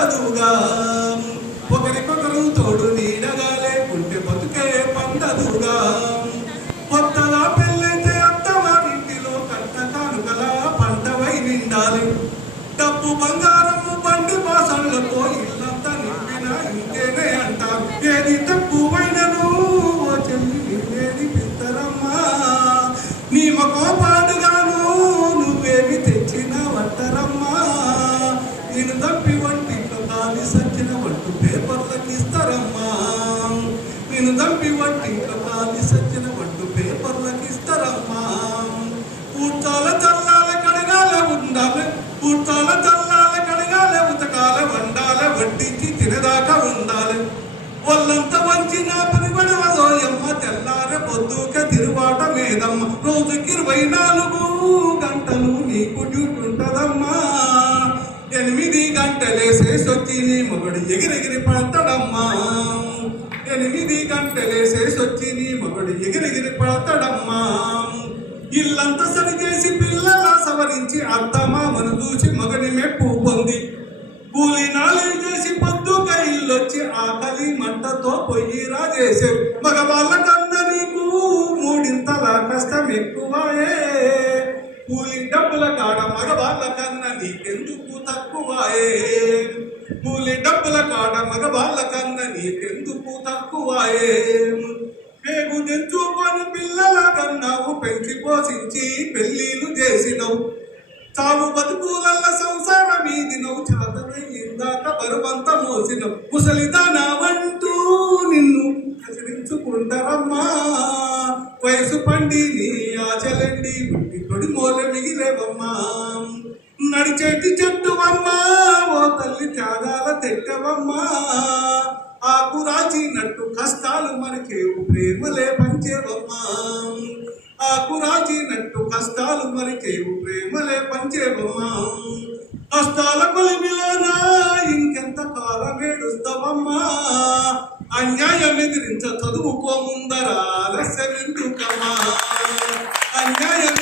ఉండదుగా, ఒకరికొకరు తోడు నీడగా లేకుంటే బతుకే పండదుగా. కొత్తగా పెళ్ళైతే అత్తవారింటిలో కట్ట కానుకల పంటవై నిండాలి. డబ్బు బంగారము బండి బాసళ్లతో ఇల్లంతా నింపిన ఇంతేనే అంటారు. ఏది తక్కువైనను ఓ చెల్లి నిన్నేది పిత్తరమ్మా, నీ మకోపాడుగాను నువ్వేమి తెచ్చిన వట్టరమ్మా. నేను తప్పి వంటింట్లో కాలి సచ్చిన వంటు పేపర్లకి ఇస్తారమ్మా, నేను తప్పి వంటింట్లో కాలి సచ్చిన వంటు పేపర్లకి ఇస్తారమ్మా. కూర్చాల చల్లాల కడగాల ఉండాలి, కూర్చాల చల్లాల కడగాల ఉతకాల వండాల వడ్డించి తినదాకా ఉండాలి. వాళ్ళంతా వంచిన పని పడవదోయమ్మ, తెల్లారే పొద్దుక తిరువాట మీదమ్మ. రోజుకి 24 గంటలు నీకు డ్యూటీ ఉంటదమ్మా. 8 గంటలేసేసొచ్చి నీ మొగడు ఎగిరెగిరి పడతాడమ్మా, 8 గంటలేసేసొచ్చి నీ మొగడు ఎగిరెగిరి పడతాడమ్మా. ఇల్లంతా సరిచేసి పిల్లల సవరించి అత్తమామను చూసి మగని మెప్పు పొంది, కూలి నాలుగు చేసి పొద్దుక ఇల్లొచ్చి ఆకలి మంటతో పొయ్యి రాజేసే. మగవాళ్ళ కన్నా నీకు 3 కష్టం ఎక్కువాయే, కూలి డబ్బుల కాడ మగవాళ్ళ కన్నా నీకెందుకు తక్కువాయే, కూలి డబ్బుల కాడ మగవాళ్ళ కన్నా నీకెందుకు తక్కువాయే. పేగు తెచ్చుకొని పిల్లల కన్నావు, పెంచి పోషించి పెళ్ళిళ్ళు చేసినవు. చావు బతుకులల్ల సంసార మీదినవు, చేతనయ్యిందాక బరువంత మోసినవు. ముసలిదానావంటూ నిన్ను హెచ్చరించుకుంటారమ్మా. వయసు పండి నీ ఆచలండి ఉట్టి తొడి మూల మిగిలేవమ్మా. నడిచేటి చెట్టువమ్మా ఓ తల్లి త్యాగాల తెట్టవమ్మా. ఆకు రాచినట్టు కష్టాలు మనకేవు ప్రేమలే పంచేవమ్మా. ఆకు రాచినట్టు కష్టాలు మనకేవు ప్రేమలే పంచేవమ్మా. కష్టాల కొలిమిలోనా ఇంకెంత కాలం ఏడుస్తావమ్మా. అన్యాయం ఎదిరించ చదువుకోముందరా ఆలస్యం ఎందుకమ్మా. అన్యాయం